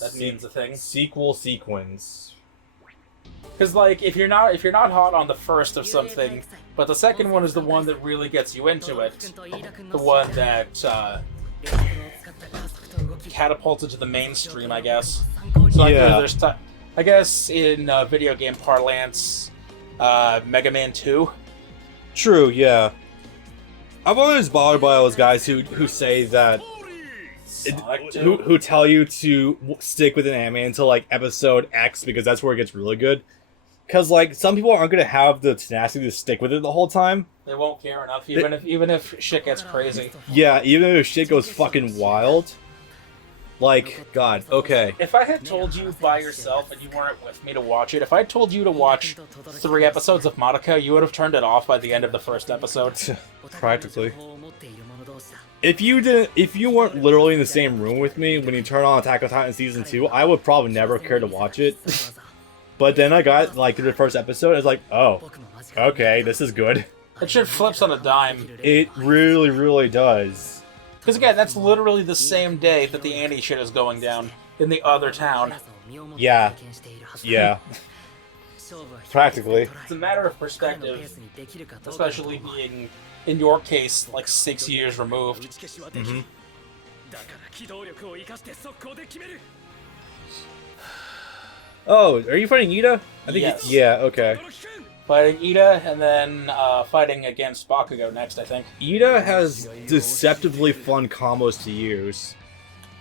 That means a thing. Sequel sequence. Because like if you're not hot on the first of something, but the second one is the one that really gets you into it, the one that catapulted to the mainstream, I guess. So like, Yeah. I guess in video game parlance, Mega Man 2. True, yeah. I'm always bothered by those guys who say that who tell you to stick with an anime until like episode X because that's where it gets really good. Because like some people aren't gonna have the tenacity to stick with it the whole time. They won't care enough, even if shit gets crazy. Yeah, even if shit goes fucking wild. Like, God, okay. If I had told you by yourself and you weren't with me to watch it, if I told you to watch 3 episodes of Madoka, you would have turned it off by the end of the first episode. Practically. If you weren't literally in the same room with me when you turned on Attack on Titan Season 2, I would probably never care to watch it. But then I got, like, through the first episode, and it's like, oh, okay, this is good. It shit flips on a dime. It really, really does. Because again, that's literally the same day that the Annie shit is going down in the other town. Yeah. Yeah. Practically. It's a matter of perspective, especially being, in your case, like 6 years removed. Mm-hmm. Oh, are you fighting Iida? I think Yes. Yeah, okay. Fighting Iida, and then fighting against Bakugo next, I think. Iida has deceptively fun combos to use.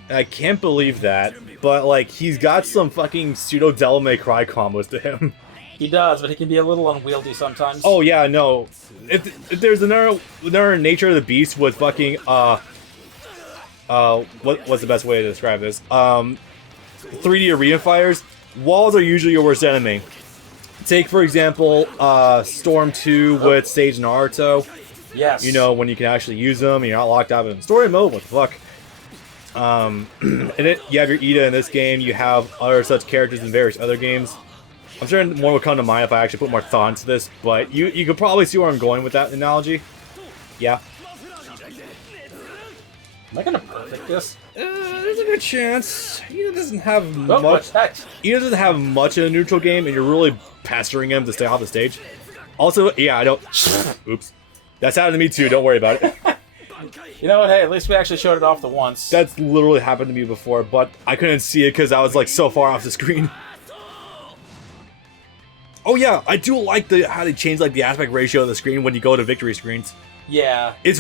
I can't believe that, but like he's got some fucking pseudo Devil May Cry combos to him. He does, but he can be a little unwieldy sometimes. Oh yeah, no. If there's another nature of the beast with fucking what's the best way to describe this? 3D arena fires. Walls are usually your worst enemy. Take, for example, Storm 2 with Sage Naruto. Yes. You know, when you can actually use them, and you're not locked out in story mode, what the fuck? You have your Iida in this game, you have other such characters in various other games. I'm sure more will come to mind if I actually put more thought into this, but you could probably see where I'm going with that analogy. Yeah. Am I gonna perfect this? There's a good chance. Iida doesn't have Oh, much. what's that? Iida doesn't have much in a neutral game, and you're really pestering him to stay off the stage. Also, yeah, I don't. Oops, that's happened to me too. Don't worry about it. You know what? Hey, at least we actually showed it off the once. That's literally happened to me before, but I couldn't see it because I was like so far off the screen. Oh yeah, I do like how they change like the aspect ratio of the screen when you go to victory screens. Yeah. It's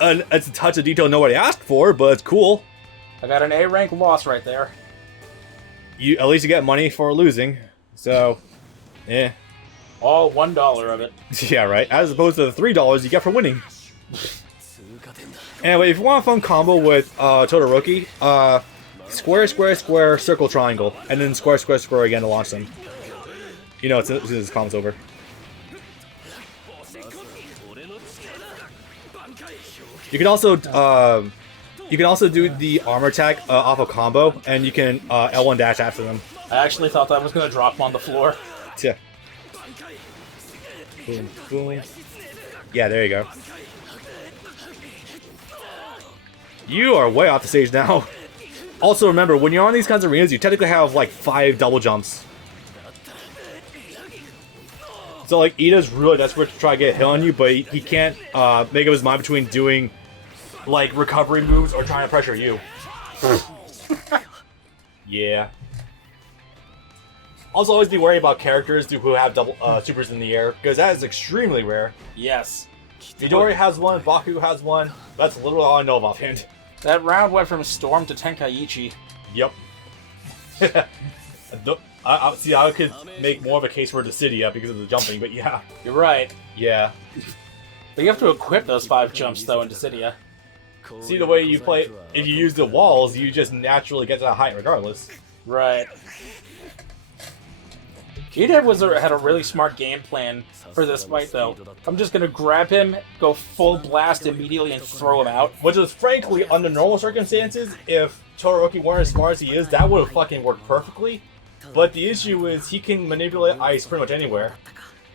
a touch of detail nobody asked for, but it's cool. I got an A rank loss right there. At least you get money for losing, so yeah. All $1 of it. Yeah, right. As opposed to the $3 you get for winning. Anyway, if you want a fun combo with Todoroki, square, square, square, circle, triangle, and then square, square, square again to launch them. You know, as soon as this combo's over. You can also do the armor attack off a combo, and you can L1 dash after them. I actually thought that was going to drop him on the floor. Yeah. Boom, boom. Yeah, there you go. You are way off the stage now. Also, remember, when you're on these kinds of arenas, you technically have like 5 double jumps. So, like, Iida's really desperate to try to get a hit on you, but he can't make up his mind between doing, like, recovery moves or trying to pressure you. Yeah. Also, always be worried about characters who have double supers in the air, because that is extremely rare. Yes. Midoriya has one, Baku has one. That's literally all I know of offhand. That round went from Storm to Tenkaichi. Yep. See, I could make more of a case for Dissidia because of the jumping, but yeah. You're right. Yeah. But you have to equip those 5 jumps, though, in Dissidia. See, the way you play, if you use the walls, you just naturally get to that height regardless. Right. Iida had a really smart game plan for this fight, though. I'm just gonna grab him, go full blast immediately, and throw him out. Which is, frankly, under normal circumstances, if Todoroki weren't as smart as he is, that would have fucking worked perfectly. But the issue is, he can manipulate ice pretty much anywhere.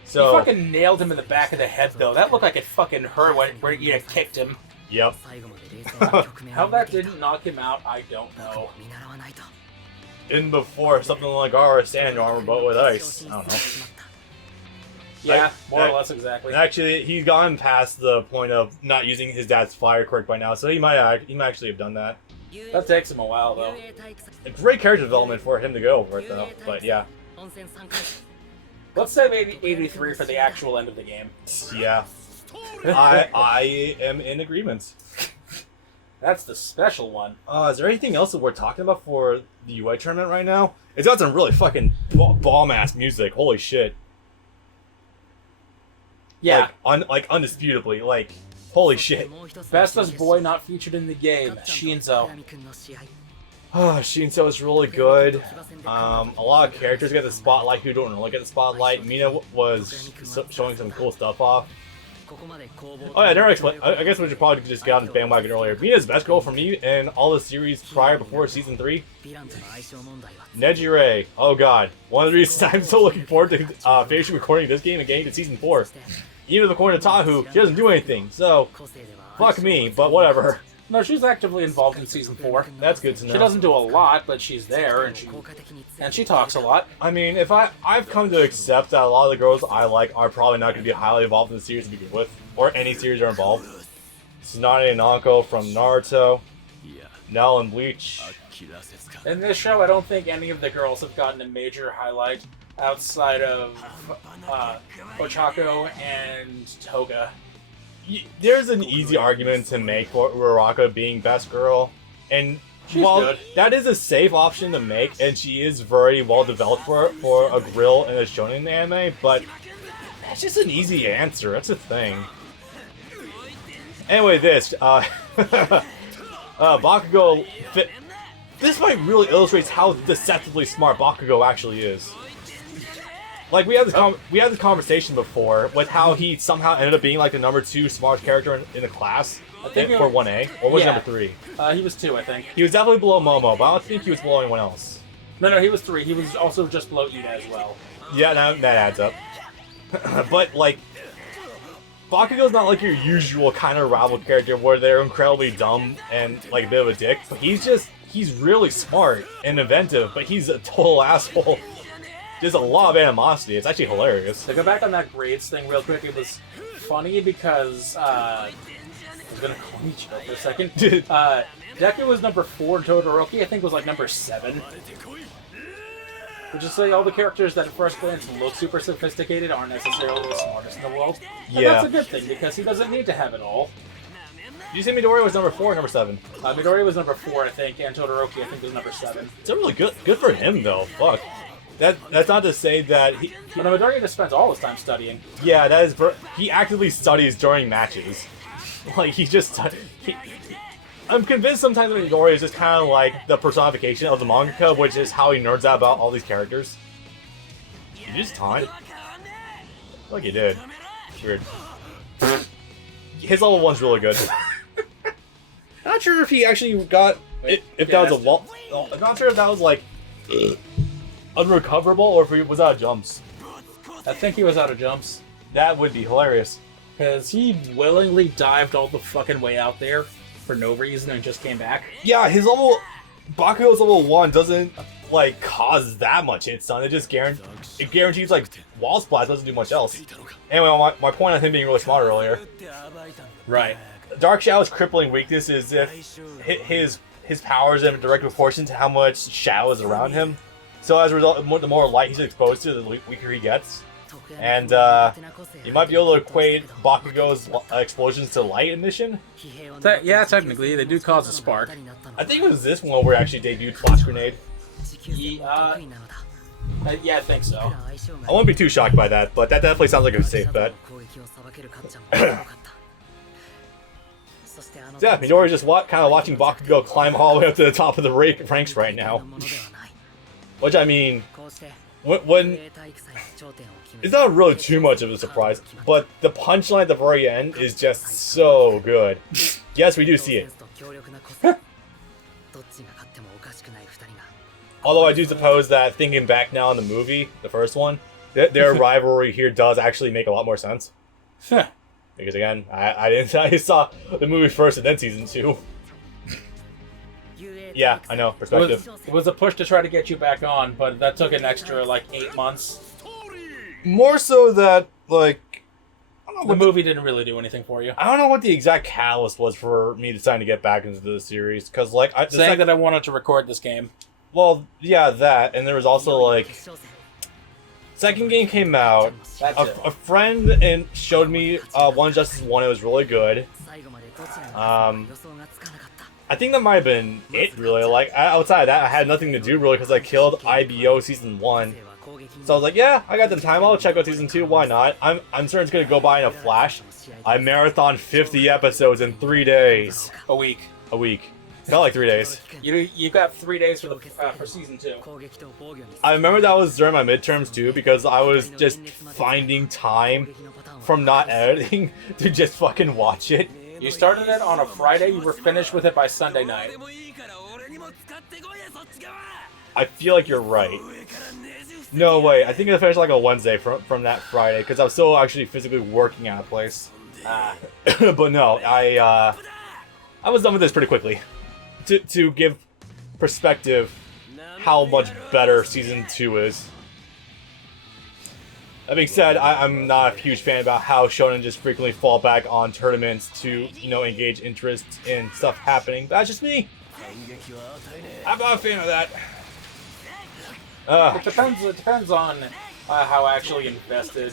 So He fucking nailed him in the back of the head, though. That looked like it fucking hurt where Iida kicked him. Yep. How that didn't knock him out, I don't know. In before, something like our sand armor, but with ice. I don't know. Yeah, more or less exactly. Actually, he's gone past the point of not using his dad's fire quirk by now, so he might actually have done that. That takes him a while, though. A great character development for him to go over it, though. But yeah. Let's say maybe 83 for the actual end of the game. Yeah. I am in agreement. That's the special one. Is there anything else that we're talking about for the UI tournament right now? It's got some really fucking bomb-ass music. Holy shit. Yeah. Like, undisputably. Like, holy shit. Bestest boy not featured in the game, Shinzo. Shinzo is really good. A lot of characters get the spotlight who don't really get the spotlight. Mina was showing some cool stuff off. Oh yeah, I never explained. I guess we should probably just get on this bandwagon earlier. Mina's best girl for me in all the series prior before season 3. Nejire. Oh god. One of the reasons I'm so looking forward to finishing recording this game and getting to season 4. Even according to Tahu, she doesn't do anything, so fuck me, but whatever. No, she's actively involved in season 4. That's good to know. She doesn't do a lot, but she's there, and she talks a lot. I mean, if I've come to accept that a lot of the girls I like are probably not going to be highly involved in the series to begin with, or any series are involved. Tsunade and Nanko from Naruto, Nell and Bleach. In this show, I don't think any of the girls have gotten a major highlight outside of Ochako and Toga. There's an easy argument to make for Uraraka being best girl, and while good. That is a safe option to make, and she is very well developed for a grill in a shonen anime, but that's just an easy answer. That's a thing. Anyway, Bakugo. This might really illustrates how deceptively smart Bakugo actually is. Like, we had this conversation before with how he somehow ended up being like the number 2 smart character in the class for 1A, or was he number 3? He was 2, I think. He was definitely below Momo, but I don't think he was below anyone else. No, he was 3. He was also just below Iida as well. Yeah, that adds up. But like, Bakugo's not like your usual kind of rival character where they're incredibly dumb and like a bit of a dick, but he's really smart and inventive, but he's a total asshole. There's a lot of animosity. It's actually hilarious. To go back on that grades thing real quick, it was funny because, I was gonna call Ichigo for a second. Deku was number 4, and Todoroki, I think, was like number 7. Which is like all the characters that at first glance look super sophisticated aren't necessarily the smartest in the world. And Yeah. that's a good thing, because he doesn't need to have it all. Did you say Midoriya was number 4 or number 7? Midoriya was number 4, I think, and Todoroki, I think, was number 7. It's really good for him, though. Fuck. That's not to say that he... But Midoriya just spends all his time studying. Yeah, that is... He actively studies during matches. Like, he just... I'm convinced sometimes that Midoriya is just kind of like the personification of the mangaka, which is how he nerds out about all these characters. Did you just taunt? Like you did. Weird. His level 1's really good. Not sure if he actually got... If that was a wall... I'm not sure if that was, like... unrecoverable, or if he was out of jumps. I think he was out of jumps. That would be hilarious. Because he willingly dived all the fucking way out there for no reason and just came back. Yeah, his level... Bakugo's level 1 doesn't, like, cause that much hit stun. It just guarantees, like, wall splats, doesn't do much else. Anyway, my point on him being really smart earlier. Right. Dark Shadow's crippling weakness is if his powers are in direct proportion to how much shadow is around him. So as a result, the more light he's exposed to, the weaker he gets. And you might be able to equate Bakugo's explosions to light emission. Yeah, technically, they do cause a spark. I think it was this one where we actually debuted Flash Grenade. Yeah, I think so. I won't be too shocked by that, but that definitely sounds like a safe bet. Yeah, Midoriya's just kind of watching Bakugo climb all the way up to the top of the ranks right now. Which, I mean, when it's not really too much of a surprise, but the punchline at the very end is just so good. Yes, we do see it. Although I do suppose that thinking back now on the movie, the first one, their rivalry here does actually make a lot more sense. Because again, I didn't. I saw the movie first and then season 2. Yeah, I know. Perspective. It was a push to try to get you back on, but that took an extra like 8 months. More so that like the movie didn't really do anything for you. I don't know what the exact catalyst was for me deciding to get back into the series, because like saying that I wanted to record this game. Well, yeah, that, and there was also like second game came out. A friend and showed me One Justice 1. It was really good. I think that might have been it, really. Like, outside of that, I had nothing to do, really, because I killed IBO Season 1. So I was like, yeah, I got the time, I'll check out Season 2, why not? I'm certain it's going to go by in a flash. I marathoned 50 episodes in 3 days. A week. Felt like 3 days. You got 3 days for Season 2. I remember that was during my midterms, too, because I was just finding time from not editing to just fucking watch it. You started it on a Friday, you were finished with it by Sunday night. I feel like you're right. No, wait, I think I finished like a Wednesday from that Friday, because I was still actually physically working at a place. But no, I was done with this pretty quickly. To give perspective how much better Season 2 is. That being said, I'm not a huge fan about how shonen just frequently fall back on tournaments to, engage interest in stuff happening. That's just me. I'm not a fan of that. It depends on how actually invested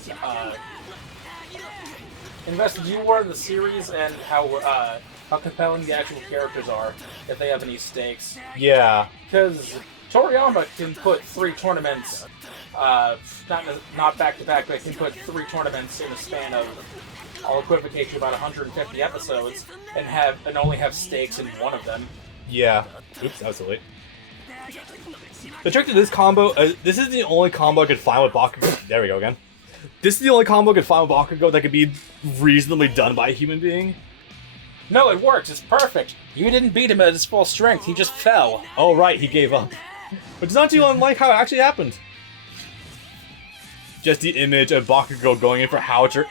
you were in the series and how compelling the actual characters are, if they have any stakes. Yeah. Because Toriyama can put 3 tournaments, not back to back, but can put 3 tournaments in a span of, I'll equivocate you, about 150 episodes, and only have stakes in one of them. Yeah. Oops, that was silly. The trick to this combo, this is the only combo I could find with Bakugo. There we go again. This is the only combo I could find with Bakugo that could be reasonably done by a human being. No, it works. It's perfect. You didn't beat him at his full strength. He just fell. Oh, right. He gave up. Which is not too unlike how it actually happened. Just the image of Bakugo going in for Howitzer.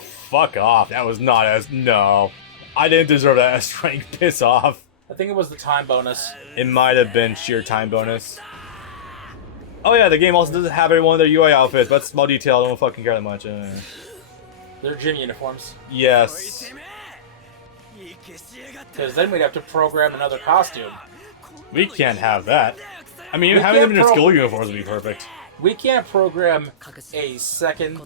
Fuck off. That was not as... No. I didn't deserve that as strength. Piss off. I think it was the time bonus. It might have been sheer time bonus. Oh yeah, the game also doesn't have every one of their UI outfits, but that's a small detail. I don't fucking care that much. They're gym uniforms. Yes. Because then we'd have to program another costume. We can't have that. I mean, having them in their school uniforms would be perfect. We can't program a second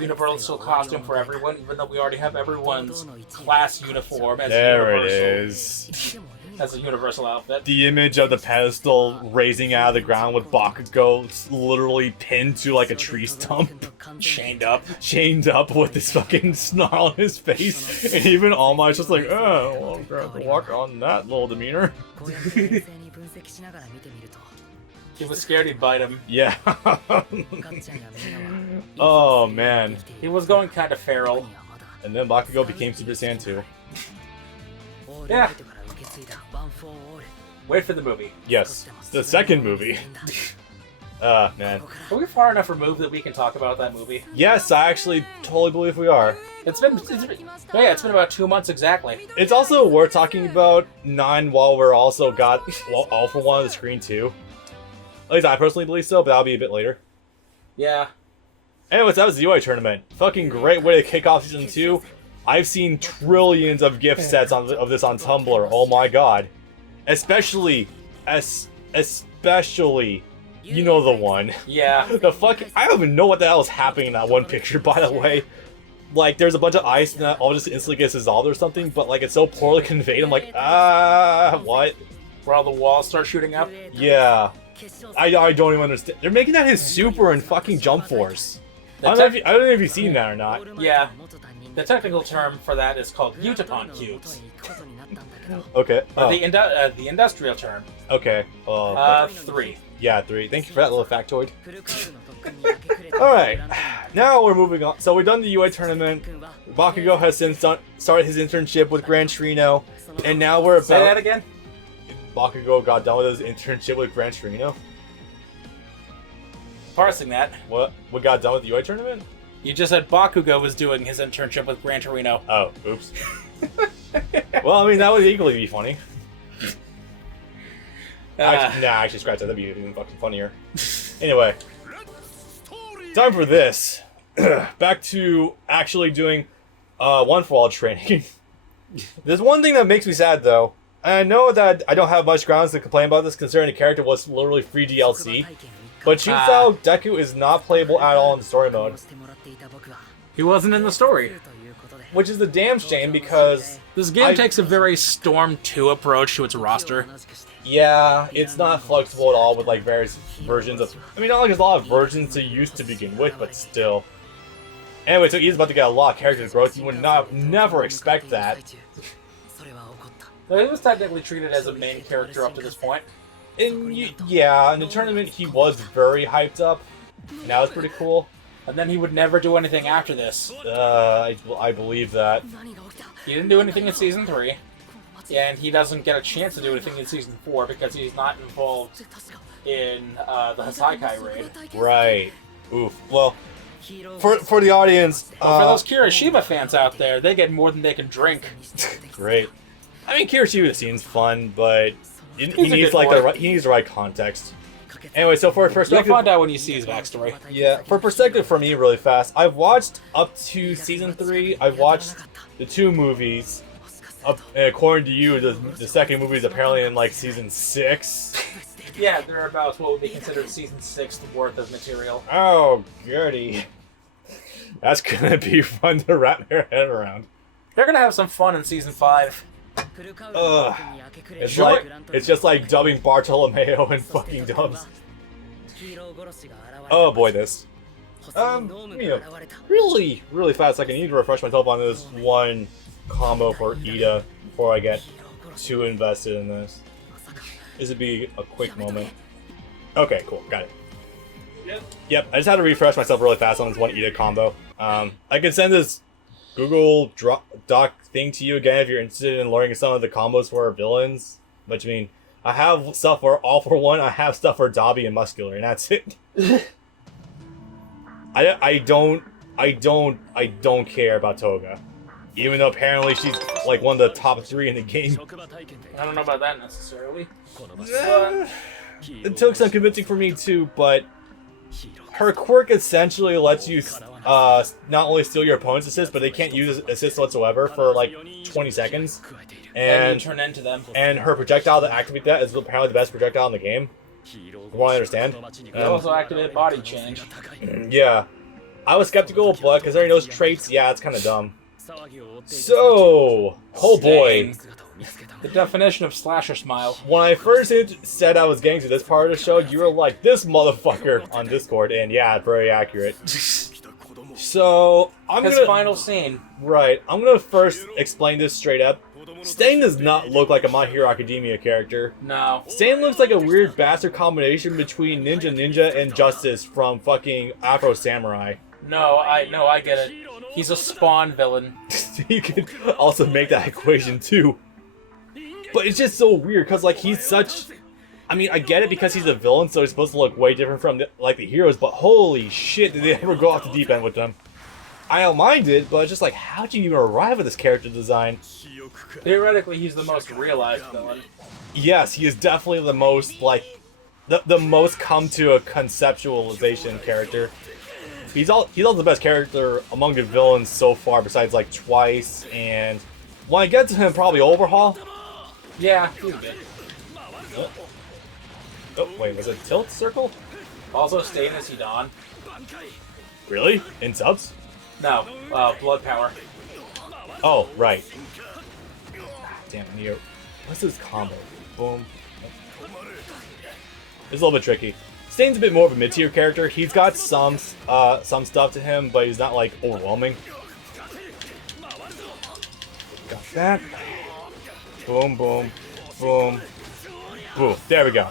universal costume for everyone, even though we already have everyone's class uniform as there it is. As a universal outfit. The image of the pedestal raising out of the ground with Bakugo literally pinned to like a tree stump. Chained up with this fucking snarl on his face. And even All Might's just like, oh, well, I'm gonna walk on that little demeanor. He was scared he'd bite him. Yeah. Oh, man. He was going kind of feral. And then Bakugo became Super Saiyan 2. Yeah. Wait for the movie. Yes. The second movie. Man. Are we far enough removed that we can talk about that movie? Yes, I actually totally believe we are. It's been about 2 months exactly. It's also worth talking about 9 while we're also got All for One on the screen too. At least I personally believe so, but that'll be a bit later. Yeah. Anyways, that was the UI tournament. Fucking great way to kick off Season 2. I've seen trillions of gift sets of this on Tumblr. Oh my god. Especially, you know the one. Yeah. The fuck, I don't even know what the hell is happening in that one picture, by the way. Like, there's a bunch of ice and that all just instantly gets dissolved or something, but like, it's so poorly conveyed, I'm like, what? Where all the walls start shooting up? Yeah. I don't even understand. They're making that his super and fucking Jump Force. I don't know if you've seen that or not. Yeah. The technical term for that is called Utapon cubes. Okay. Or the industrial term. Okay. 3. Yeah, 3. Thank you for that little factoid. Alright. Now we're moving on. So we've done the UI tournament. Bakugo has since started his internship with Gran Torino. And now we're about... Say that again? Bakugo got done with his internship with Gran Torino. Parsing that. What? We got done with the UI tournament? You just said Bakugo was doing his internship with Gran Torino. Oh, oops. Well, I mean, that would equally be funny. Actually, scratch that. That'd be even fucking funnier. Anyway, time for this. Back to actually doing One For All training. There's one thing that makes me sad, though. And I know that I don't have much grounds to complain about this, considering the character was literally free DLC. But Shunfao Deku is not playable at all in the story mode. He wasn't in the story. Which is a damn shame, because... This game takes a very Storm 2 approach to its roster. Yeah, it's not flexible at all with like various versions of... I mean, not like there's a lot of versions to use to begin with, but still. Anyway, so he's about to get a lot of character growth. You would never expect that. So he was technically treated as a main character up to this point. Yeah, in the tournament he was very hyped up. And that was pretty cool. And then he would never do anything after this. I believe that. He didn't do anything in Season 3. And he doesn't get a chance to do anything in Season 4 because he's not involved in the Hasaikai raid. Right. Oof. Well, for the audience... Well, for those Kirishima fans out there, they get more than they can drink. Great. I mean, Kirishima seems fun, but he needs like he needs the right context. Anyway, so for perspective... You'll find out when you see his backstory. Yeah, for perspective for me, really fast, I've watched up to Season 3, I've watched the 2 movies. And according to you, the second movie is apparently in like Season 6. Yeah, they're about what would be considered Season 6 worth of material. Oh, goody. That's gonna be fun to wrap your head around. They're gonna have some fun in Season 5. Ugh. It's just like dubbing Bartolomeo in fucking dubs. Oh boy, this. Really fast. Like, I need to refresh myself on this one combo for Iida before I get too invested in this. This would be a quick moment. Okay, cool, got it. Yep, I just had to refresh myself really fast on this one Iida combo. I can send this Google Doc thing to you again if you're interested in learning some of the combos for villains. Which, I mean, I have stuff for All For One, I have stuff for Dobby and Muscular, and that's it. I don't care about Toga. Even though apparently she's like one of the top 3 in the game. I don't know about that necessarily. It took some convincing for me too, but her quirk essentially lets you not only steal your opponent's assist, but they can't use assist whatsoever for like 20 seconds. And turn into them. And her projectile to activate that is apparently the best projectile in the game. From what I understand. You also activate body change. Yeah. I was skeptical, but considering those traits, yeah, it's kind of dumb. So, oh boy. The definition of slasher smile. When I first said I was getting to this part of the show, you were like, this motherfucker on Discord, and yeah, very accurate. So, His final scene. Right, I'm gonna first explain this straight up. Stain does not look like a My Hero Academia character. No. Stain looks like a weird bastard combination between Ninja and Justice from fucking Afro Samurai. No, I get it. He's a Spawn villain. You could also make that equation too. But it's just so weird, because like he's such... I mean, I get it because he's a villain, so he's supposed to look way different from the heroes, but holy shit, did they ever go off the deep end with them. I don't mind it, but it's just like, how'd you even arrive at this character design? Theoretically, he's the most realized villain. Yes, he is definitely the most, like, the most come to a conceptualization character. He's also the best character among the villains so far, besides, like, Twice, and when I get to him, probably Overhaul. Yeah, he's good. Oh, wait, was it Tilt Circle? Also, Stain is Hidan. Really? In subs? No, Blood Power. Oh, right. Damn, Neo. What's this combo? Boom. It's a little bit tricky. Stain's a bit more of a mid-tier character. He's got some stuff to him, but he's not, like, overwhelming. Got that. Boom, boom, boom. Boom. There we go.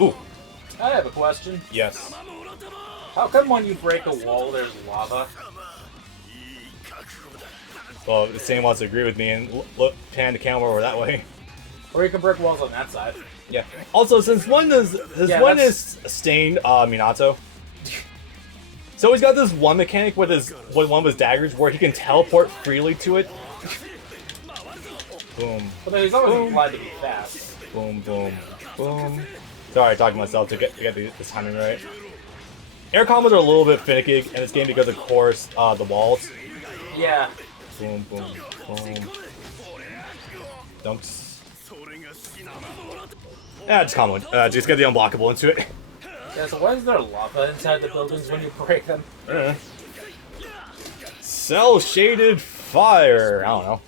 Ooh. I have a question. Yes. How come when you break a wall, there's lava? Well, the same wants to agree with me and pan the camera over that way. Or you can break walls on that side. Yeah. Also, since one is Stain Minato, So he's got this one mechanic with one of his daggers where he can teleport freely to it. Boom. But then he's always implied to be fast. Boom, boom, boom. Sorry, talking to myself to get this timing right. Air combos are a little bit finicky in this game because, of course, the walls. Yeah. Boom, boom, boom. Dumps. Yeah, just combo. Just get the unblockable into it. Yeah, so why is there lava inside the buildings when you break them? Cell shaded fire. I don't know.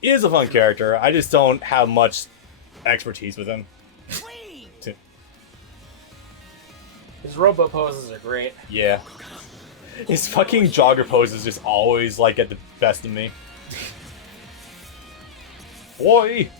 He is a fun character. I just don't have much expertise with him. His robo poses are great. Yeah. His fucking jogger poses just always like get the best of me. Boy.